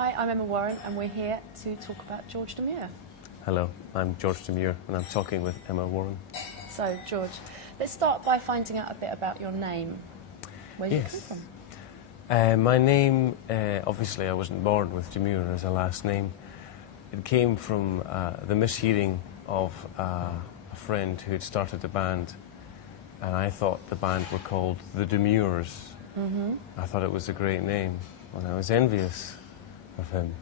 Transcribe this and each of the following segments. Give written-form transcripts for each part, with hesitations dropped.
Hi, I'm Emma Warren, and we're here to talk about George Demure. Hello, I'm George Demure, and I'm talking with Emma Warren. So, George, let's start by finding out a bit about your name. Where did you come from? My name, obviously I wasn't born with Demure as a last name. It came from the mishearing of a friend who had started a band, and I thought the band were called the Demures. I thought it was a great name, and I was envious of him.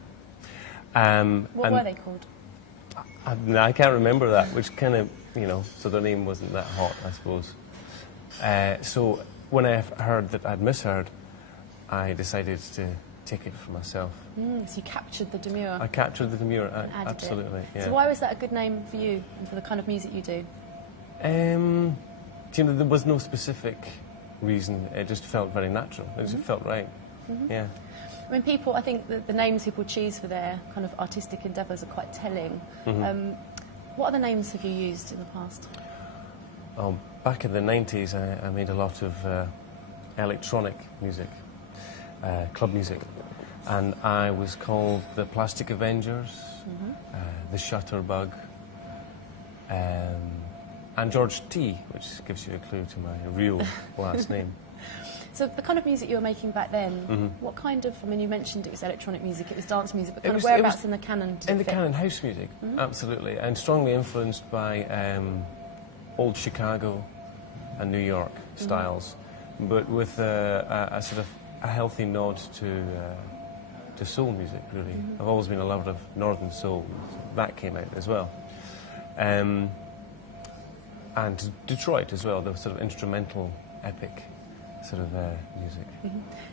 What were they called? I can't remember that, which kind of, you know, so the name wasn't that hot, I suppose. So when I heard that I'd misheard, I decided to take it for myself. So you captured the Demure? I captured the Demure, absolutely. Yeah. So why was that a good name for you and for the kind of music you do? You know, there was no specific reason. It just felt very natural. It just felt right. Yeah. I mean, people, I think the names people choose for their kind of artistic endeavours are quite telling. What other names have you used in the past? Back in the 90s, I made a lot of electronic music, club music, and I was called the Plastic Avengers, the Shutterbug, and George T, which gives you a clue to my real last name. So the kind of music you were making back then, what kind of, I mean, you mentioned it was electronic music, it was dance music, but kind of whereabouts in the canon did it fit? In the canon, house music, absolutely, and strongly influenced by old Chicago and New York styles, but with a sort of a healthy nod to soul music, really. I've always been a lover of northern soul, so that came out as well. And Detroit as well, the sort of instrumental, epic sort of music.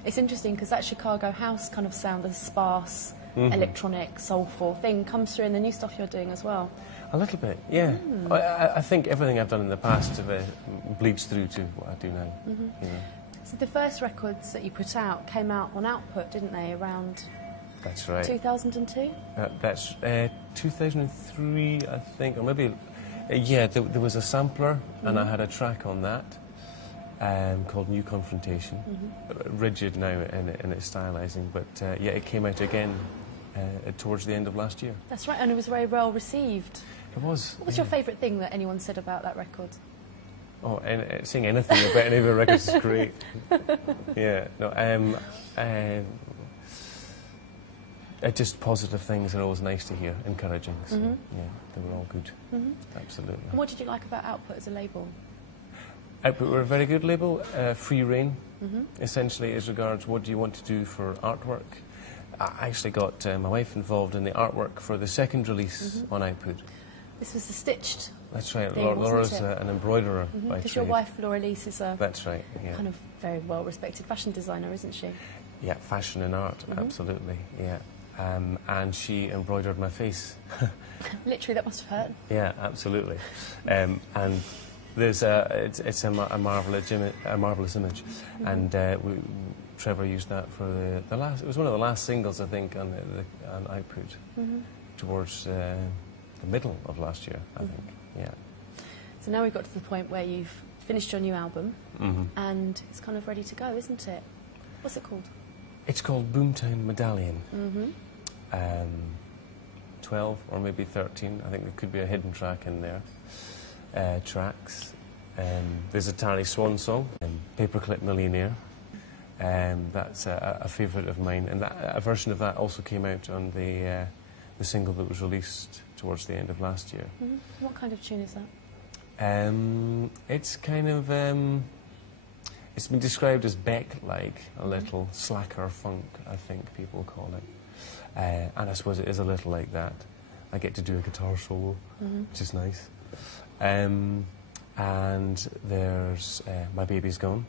It's interesting because that Chicago house kind of sound, the sparse, electronic, soulful thing comes through in the new stuff you're doing as well. A little bit, yeah. I think everything I've done in the past bleeds through to what I do now. You know. So the first records that you put out came out on Output, didn't they, around... That's right. 2002? That's 2003, I think, or maybe... yeah, there was a sampler, and I had a track on that. Called New Confrontation, rigid now in its stylising, but yeah, it came out again towards the end of last year. That's right, and it was very well received. It was. What was your favourite thing that anyone said about that record? Oh, saying anything about any of the records is great. Yeah, no, just positive things are always nice to hear, encouraging, so yeah, they were all good, absolutely. And what did you like about Output as a label? Output were a very good label, free reign, essentially, as regards what do you want to do for artwork. I actually got my wife involved in the artwork for the second release on Output. This was the stitched. That's right. Laura's an embroiderer by trade. Because your wife, Laura Leese, is a that's right, yeah. kind of very well-respected fashion designer, isn't she? Yeah, fashion and art, absolutely, yeah. And she embroidered my face. Literally, that must have hurt. Yeah, absolutely. And there's it's a marvelous image, and Trevor used that for the last. It was one of the last singles, I think, on Output, towards the middle of last year, I think. Yeah. So now we've got to the point where you've finished your new album, and it's kind of ready to go, isn't it? What's it called? It's called Boomtown Medallion. 12 or maybe 13. I think there could be a hidden track in there. Tracks. There's a Tari Swan song, Paperclip Millionaire. That's a favourite of mine, and a version of that also came out on the single that was released towards the end of last year. What kind of tune is that? It's kind of it's been described as Beck-like, a little slacker funk, I think people call it, and I suppose it is a little like that. I get to do a guitar solo, which is nice. And there's My Baby's Gone,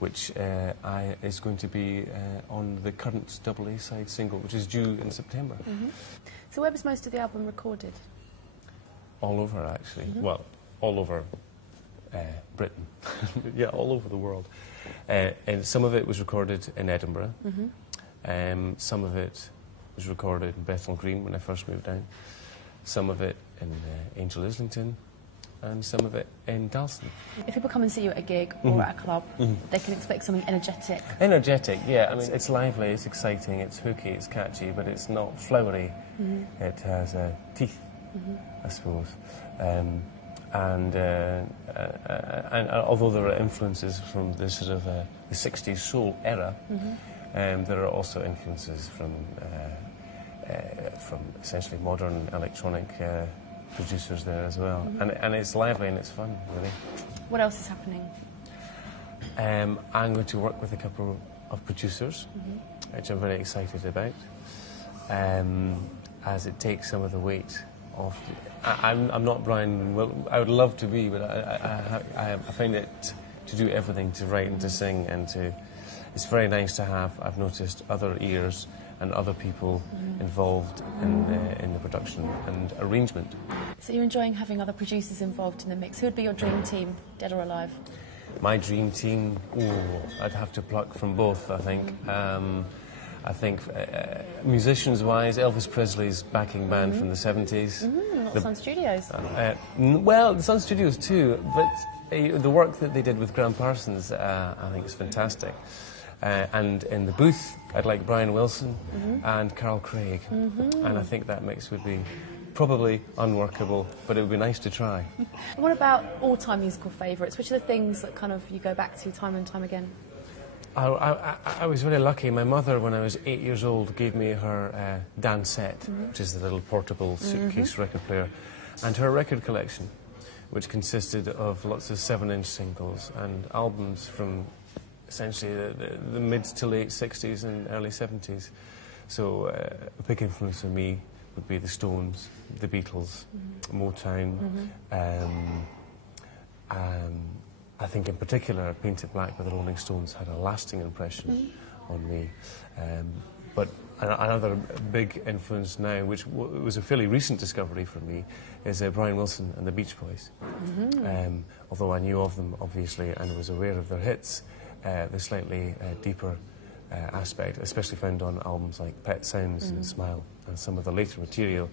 which is going to be on the current AA side single, which is due in September. So where was most of the album recorded? All over, actually. Well, all over Britain. Yeah, all over the world. And some of it was recorded in Edinburgh. Some of it was recorded in Bethnal Green when I first moved down. Some of it in Angel Islington. and some of it in Dalston. If people come and see you at a gig or at a club, they can expect something energetic. Energetic, yeah. I mean, it's lively, it's exciting, it's hooky, it's catchy, but it's not flowery. It has teeth, I suppose. And although there are influences from the sort of the 60s soul era, there are also influences from essentially modern electronic producers there as well. And it's lively and it's fun, really. What else is happening? I'm going to work with a couple of producers, which I'm very excited about, as it takes some of the weight off. I'm not Brian. Well, I would love to be, but I find it to do everything, to write and to sing, and to. It's very nice to have. I've noticed other ears and other people involved in the production and arrangement. So you're enjoying having other producers involved in the mix. Who would be your dream team, dead or alive? My dream team, I'd have to pluck from both, I think. I think musicians-wise, Elvis Presley's backing band from the 70s. Not Sun Studios. Well, the Sun Studios too, but the work that they did with Graham Parsons, I think is fantastic. And in the booth, I'd like Brian Wilson and Carol Craig. And I think that mix would be probably unworkable, but it would be nice to try. What about all-time musical favourites? Which are the things that kind of you go back to time and time again? I was very lucky. My mother, when I was 8 years old, gave me her Dansette, which is the little portable suitcase record player, and her record collection, which consisted of lots of 7-inch singles and albums from essentially the mid to late 60s and early 70s. So a big influence on me would be the Stones, the Beatles, Motown. I think in particular Painted Black by the Rolling Stones had a lasting impression on me. But another big influence now, which was a fairly recent discovery for me, is Brian Wilson and the Beach Boys. Although I knew of them, obviously, and was aware of their hits, the slightly deeper aspect, especially found on albums like Pet Sounds and Smile, and some of the later material,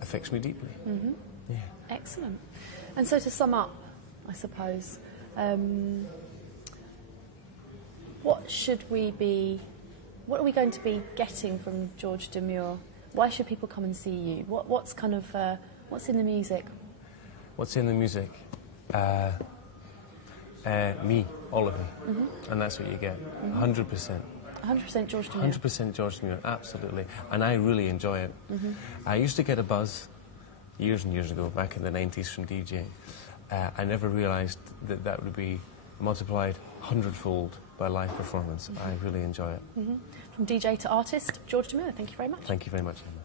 affects me deeply. Yeah. Excellent. And so to sum up, I suppose, what are we going to be getting from George Demure? Why should people come and see you? What's in the music? What's in the music? Me, all of me. And that's what you get. 100%. 100% George Demure? 100% George Demure, absolutely. And I really enjoy it. I used to get a buzz years and years ago, back in the 90s, from DJing. I never realised that that would be multiplied 100-fold by live performance. I really enjoy it. From DJ to artist, George Demure, thank you very much. Thank you very much, Emma.